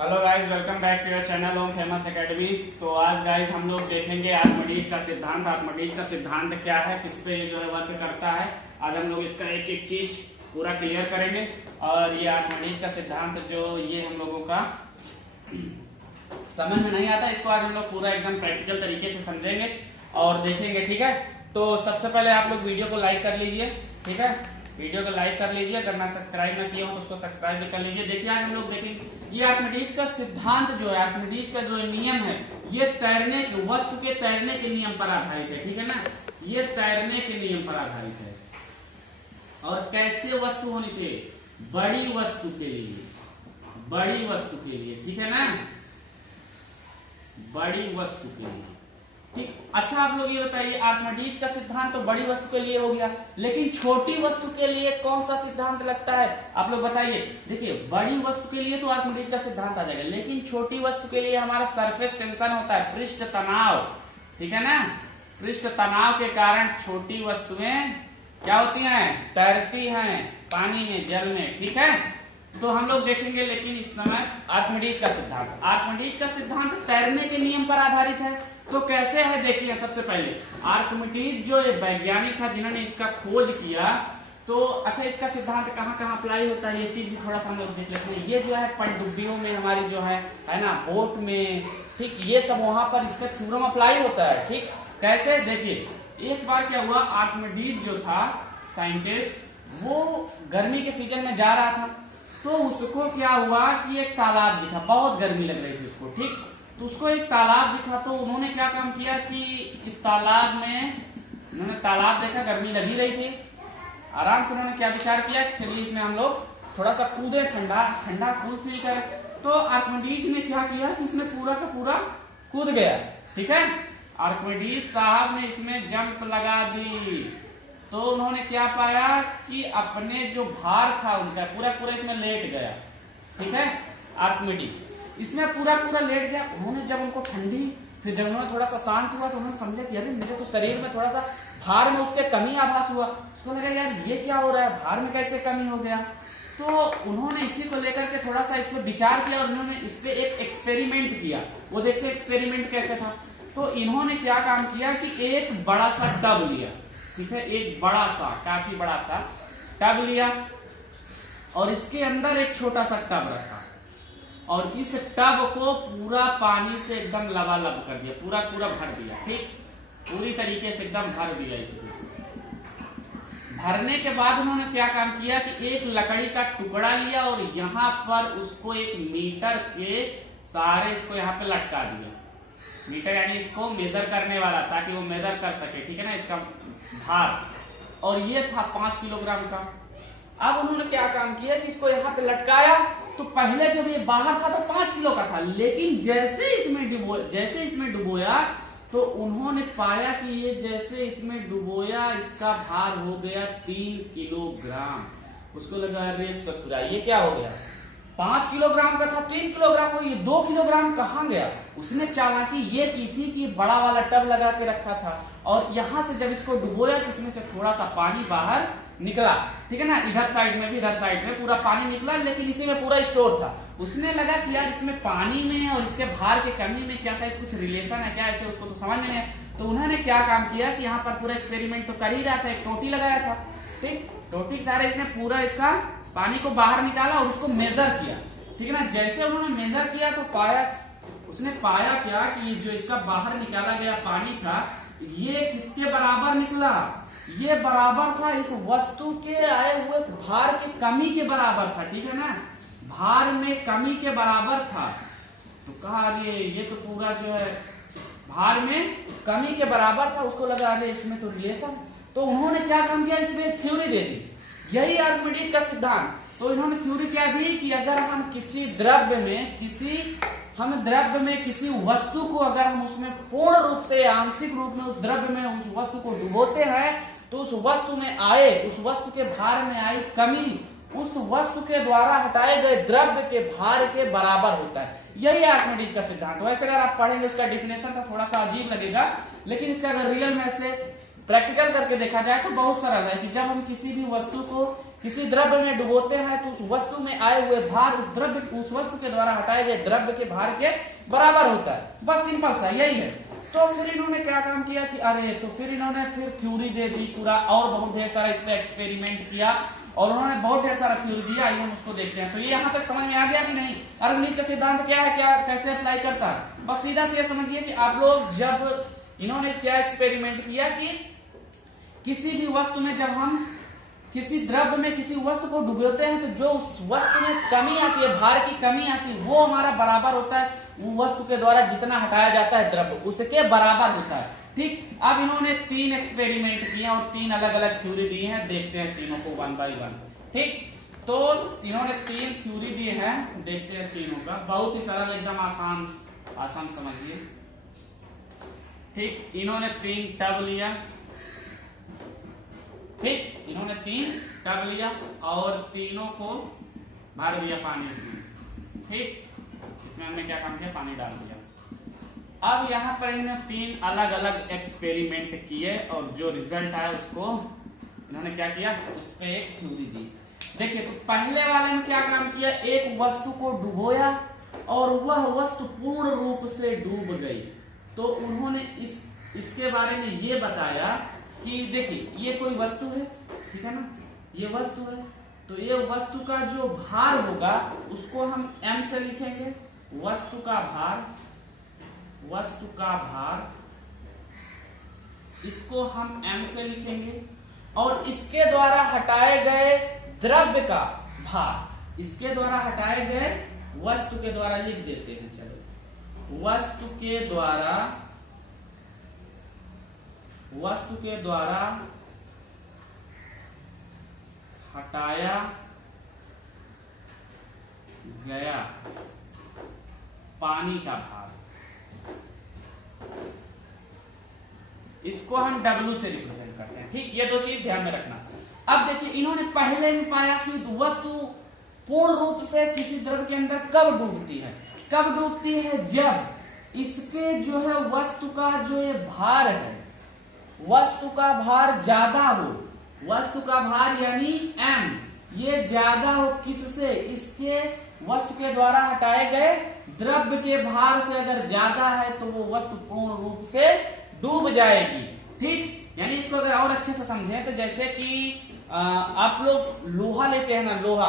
Hello guys, welcome back to your channel Om famous academy. तो आज guys हम लोग देखेंगे आर्किमिडीज का सिद्धांत। आर्किमिडीज का सिद्धांत क्या है, किस पे ये जो है वर्क करता है। आज हम लोग इसका एक एक चीज पूरा क्लियर करेंगे। और ये आर्किमिडीज का सिद्धांत जो ये हम लोगों का समझ में नहीं आता, इसको आज हम लोग पूरा एकदम प्रैक्टिकल तरीके से समझेंगे और देखेंगे। ठीक है, तो सबसे पहले आप लोग वीडियो को लाइक कर लीजिए। ठीक है, वीडियो को लाइक कर लीजिए। अगर ना सब्सक्राइब ना किया हो तो उसको सब्सक्राइब भी कर लीजिए। देखिए आज हम लोग देखेंगे ये आर्किमिडीज का सिद्धांत जो है, आर्किमिडीज का जो नियम है, ये तैरने के वस्तु के तैरने के नियम पर आधारित है। ठीक है ना, ये तैरने के नियम पर आधारित है। और कैसे वस्तु होनी चाहिए? बड़ी वस्तु के लिए, बड़ी वस्तु के लिए। ठीक है ना, बड़ी वस्तु के लिए। ठीक, अच्छा आप लोग ये बताइए, आर्किमिडीज का सिद्धांत तो बड़ी वस्तु के लिए हो गया, लेकिन छोटी वस्तु के लिए कौन सा सिद्धांत लगता है? आप लोग बताइए। देखिए बड़ी वस्तु के लिए तो आर्किमिडीज का सिद्धांत आ जाएगा, लेकिन छोटी वस्तु के लिए हमारा सरफेस टेंशन होता है, पृष्ठ तनाव। ठीक है ना, पृष्ठ तनाव के कारण छोटी वस्तुएं क्या होती हैं? तैरती हैं पानी में, जल में। ठीक है, तो हम लोग देखेंगे लेकिन इस समय आर्किमिडीज का सिद्धांत। आर्किमिडीज का सिद्धांत तैरने के नियम पर आधारित है। तो कैसे है देखिए, सबसे पहले आर्किमिडीज जो वैज्ञानिक था जिन्होंने इसका खोज किया, तो अच्छा इसका सिद्धांत कहाँ कहाँ अप्लाई होता है ये चीज भी थोड़ा सा हम लोग देख लेते हैं। ये जो है पनडुब्बियों में हमारी जो है ना, बोट में, ठीक, ये सब वहां पर इसका थ्योरम अप्लाई होता है। ठीक, कैसे देखिए, एक बार क्या हुआ, आर्किमिडीज जो था साइंटिस्ट, वो गर्मी के सीजन में जा रहा था, तो उसको क्या हुआ कि एक तालाब दिखा, बहुत गर्मी लग रही थी उसको। ठीक, तो उसको एक तालाब दिखा, तो उन्होंने क्या काम किया कि इस तालाब में उन्होंने तालाब देखा, गर्मी लगी रही थी, आराम से उन्होंने क्या विचार किया कि चलिए इसमें हम लोग थोड़ा सा कूदे, ठंडा ठंडा कूल फील करें। तो आर्किमिडीज ने क्या किया कि इसमें पूरा का पूरा कूद गया। ठीक है, आर्किमिडीज साहब ने इसमें जंप लगा दी, तो उन्होंने क्या पाया कि अपने जो भार था उनका पूरा पूरा इसमें लेट गया। ठीक है, आर्किमिडीज इसमें पूरा पूरा लेट गया। उन्होंने जब उनको ठंडी, फिर जब उन्होंने थोड़ा सा शांत हुआ तो उन्होंने समझा कि अरे मेरे तो शरीर में थोड़ा सा भार में उसके कमी आभास हुआ। उसको लगा यार ये क्या हो रहा है, भार में कैसे कमी हो गया। तो उन्होंने इसी को लेकर के थोड़ा सा इस पर विचार किया और उन्होंने इस पे एक एक्सपेरिमेंट किया। वो देखते एक्सपेरिमेंट कैसे था। तो इन्होंने क्या काम किया कि एक बड़ा सा टब लिया। ठीक है, एक बड़ा सा, काफी बड़ा सा टब लिया और इसके अंदर एक छोटा सा टब रखा और इस टब को पूरा पानी से एकदम लबालब कर दिया, पूरा पूरा भर दिया। ठीक, पूरी तरीके से एकदम भर दिया। इसको भरने के बाद उन्होंने क्या काम किया कि एक लकड़ी का टुकड़ा लिया और यहाँ पर उसको 1 मीटर के सहारे इसको यहाँ पे लटका दिया। मीटर यानी इसको मेजर करने वाला, ताकि वो मेजर कर सके। ठीक है ना, इसका भार, और ये था 5 किलोग्राम का। अब उन्होंने क्या काम किया कि इसको यहाँ पे लटकाया, तो पहले जब ये बाहर था तो 5 किलो का था, लेकिन जैसे इसमें डुबोया तो उन्होंने पाया कि ये जैसे इसमें डुबोया इसका भार हो गया 3 किलोग्राम। उसको लगा अरे ससुरा ये क्या हो गया, 5 किलोग्राम का था 3 किलोग्राम हो, ये 2 किलोग्राम कहाँ गया। उसने चालाकी ये की थी कि बड़ा वाला टब लगा के रखा था और यहाँ से जब इसको डुबोया तो इसमें से थोड़ा सा पानी बाहर निकला। ठीक है ना, इधर साइड में भी, इधर साइड में पूरा पानी निकला, लेकिन इसी में पूरा स्टोर था। उसने लगा कि यार इसमें पानी में और इसके भार के कमी में क्या शायद कुछ रिलेशन है क्या, ऐसे उसको तो समझ में नहीं आया। तो उन्होंने क्या काम किया कि यहाँ पर पूरा एक्सपेरिमेंट तो कर ही रहा था, एक टोटी लगाया था। ठीक, टोटी के सहारे इसने पूरा इसका पानी को बाहर निकाला और उसको मेजर किया। ठीक है ना, जैसे उन्होंने मेजर किया तो उसने पाया क्या कि जो इसका बाहर निकाला गया पानी था ये किसके बराबर निकला, ये बराबर था इस वस्तु के आए हुए भार की कमी के बराबर था। ठीक है ना, भार में कमी के बराबर था। तो कहा ये तो पूरा जो है भार में कमी के बराबर था। उसको लगा अरे इसमें तो रिलेशन। तो उन्होंने क्या काम किया, इसमें थ्योरी दे दी, यही आर्किमिडीज का सिद्धांत। तो इन्होंने थ्योरी क्या दी कि अगर हम किसी द्रव्य में किसी वस्तु को अगर हम उसमें पूर्ण रूप से आंशिक रूप में उस द्रव्य में उस वस्तु को डुबोते हैं तो उस वस्तु के भार में आई कमी उस वस्तु के द्वारा हटाए गए द्रव्य के भार के बराबर होता है। यही आर्किमिडीज का सिद्धांत। वैसे अगर आप पढ़ेंगे उसका डिफिनेशन तो थोड़ा सा अजीब लगेगा, लेकिन इसका अगर रियल में से प्रैक्टिकल करके देखा जाए तो बहुत सरल है कि जब हम किसी भी वस्तु को किसी द्रव्य में डुबोते हैं तो उस वस्तु में आए हुए भार उस वस्तु के द्वारा हटाए गए द्रव्य के भार के बराबर होता है। बस सिंपल सा यही है। तो फिर इन्होंने क्या काम किया कि अरे तो फिर इन्होंने फिर थ्योरी दे दी पूरा, और बहुत ढेर सारा इस पे एक्सपेरिमेंट किया और उन्होंने बहुत ढेर सारा थ्योरी दिया। आइए हम उसको देखते हैं। तो ये यहाँ तक समझ में आ गया कि नहीं? अर्गनीज का सिद्धांत क्या है, क्या कैसे अप्लाई करता है? बस सीधा से समझिए कि आप लोग जब इन्होंने क्या एक्सपेरिमेंट किया कि किसी भी वस्तु में जब हम किसी द्रव्य में किसी वस्तु को डुबोते हैं तो जो उस वस्तु में कमी आती है, भार की कमी आती है, वो हमारा बराबर होता है वो वस्तु के द्वारा जितना हटाया जाता है द्रव्य उसके बराबर होता है। ठीक, अब इन्होंने 3 एक्सपेरिमेंट किए और 3 अलग अलग थ्योरी दी हैं। देखते हैं तीनों को 1 बाय 1। ठीक, तो इन्होंने 3 थ्योरी दिए हैं, देखते हैं तीनों का। बहुत ही सरल, एकदम आसान समझिए। ठीक, इन्होंने 3 टब लिया। ठीक, इन्होंने 3 टब लिया और तीनों को भर दिया पानी में। ठीक, इसमें हमने क्या काम किया, पानी डाल दिया। अब यहाँ पर इन्होंने 3 अलग अलग एक्सपेरिमेंट किए और जो रिजल्ट आया उसको इन्होंने क्या किया, उस पर एक थ्योरी दी। देखिए, तो पहले वाले में क्या काम किया, एक वस्तु को डुबोया और वह वस्तु पूर्ण रूप से डूब गई। तो उन्होंने इसके बारे में ये बताया कि देखिए ये कोई वस्तु है, ठीक है ना, ये वस्तु है, तो ये वस्तु का जो भार होगा उसको हम m से लिखेंगे। वस्तु का भार इसको हम m से लिखेंगे और इसके द्वारा हटाए गए द्रव्य का भार इसके द्वारा हटाए गए वस्तु के द्वारा लिख देते हैं। चलो, वस्तु के द्वारा हटाया गया पानी का भार, इसको हम W से रिप्रेजेंट करते हैं। ठीक, ये 2 चीज ध्यान में रखना। अब देखिए, इन्होंने पहले में पाया कि वस्तु पूर्ण रूप से किसी द्रव्य के अंदर कब डूबती है। कब डूबती है, जब इसके जो है वस्तु का जो ये भार है, वस्तु का भार ज्यादा हो। वस्तु का भार यानी m ये ज्यादा हो किससे, इसके वस्तु के द्वारा हटाए गए द्रव्य के भार से अगर ज्यादा है तो वो वस्तु पूर्ण रूप से डूब जाएगी। ठीक, यानी इसको अगर और अच्छे से समझें तो जैसे कि आप लोग लोहा लेते हैं ना, लोहा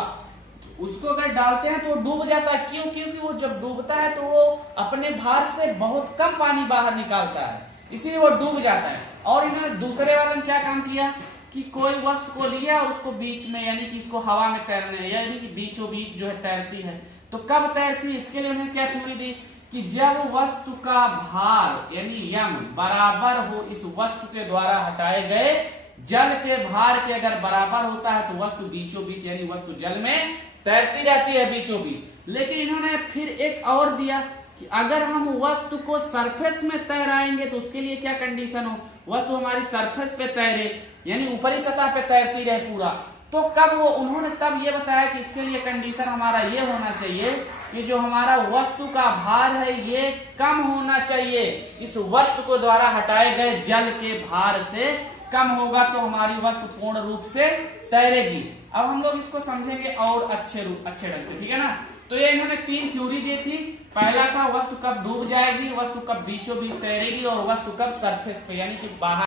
उसको अगर डालते हैं तो वो डूब जाता है। क्यों? क्योंकि वो जब डूबता है तो वो अपने भार से बहुत कम पानी बाहर निकालता है, इसीलिए वो डूब जाता है। और इन्होंने दूसरे वाले में क्या काम किया कि कोई वस्तु को लिया और उसको बीच में, यानी कि इसको हवा में तैरने, यानी कि बीचों बीच जो है तैरती है। तो कब तैरती, इसके लिए उन्होंने क्या थ्योरी दी कि जब वस्तु का भार यानी m बराबर हो इस वस्तु के द्वारा हटाए गए जल के भार के, अगर बराबर होता है तो वस्तु बीचों बीच यानी वस्तु जल में तैरती रहती है बीचों बीच। लेकिन इन्होंने फिर एक और दिया कि अगर हम वस्तु को सरफेस में तैराएंगे तो उसके लिए क्या कंडीशन हो, वस्तु हमारी सरफेस पे तैरे यानी ऊपरी सतह पे तैरती रहे पूरा। तो कब वो, उन्होंने तब ये बताया कि इसके लिए कंडीशन हमारा ये होना चाहिए कि जो हमारा वस्तु का भार है ये कम होना चाहिए, इस वस्तु को द्वारा हटाए गए जल के भार से कम होगा तो हमारी वस्तु पूर्ण रूप से तैरेगी। अब हम लोग इसको समझेंगे और अच्छे ढंग से, ठीक है ना। तो ये इन्होंने 3 थ्योरी दी थी। पहला था वस्तु कब डूब जाएगी, वस्तु कब बीचों बीच तैरेगी और वस्तु कब सरफेस पे यानी कि बाहर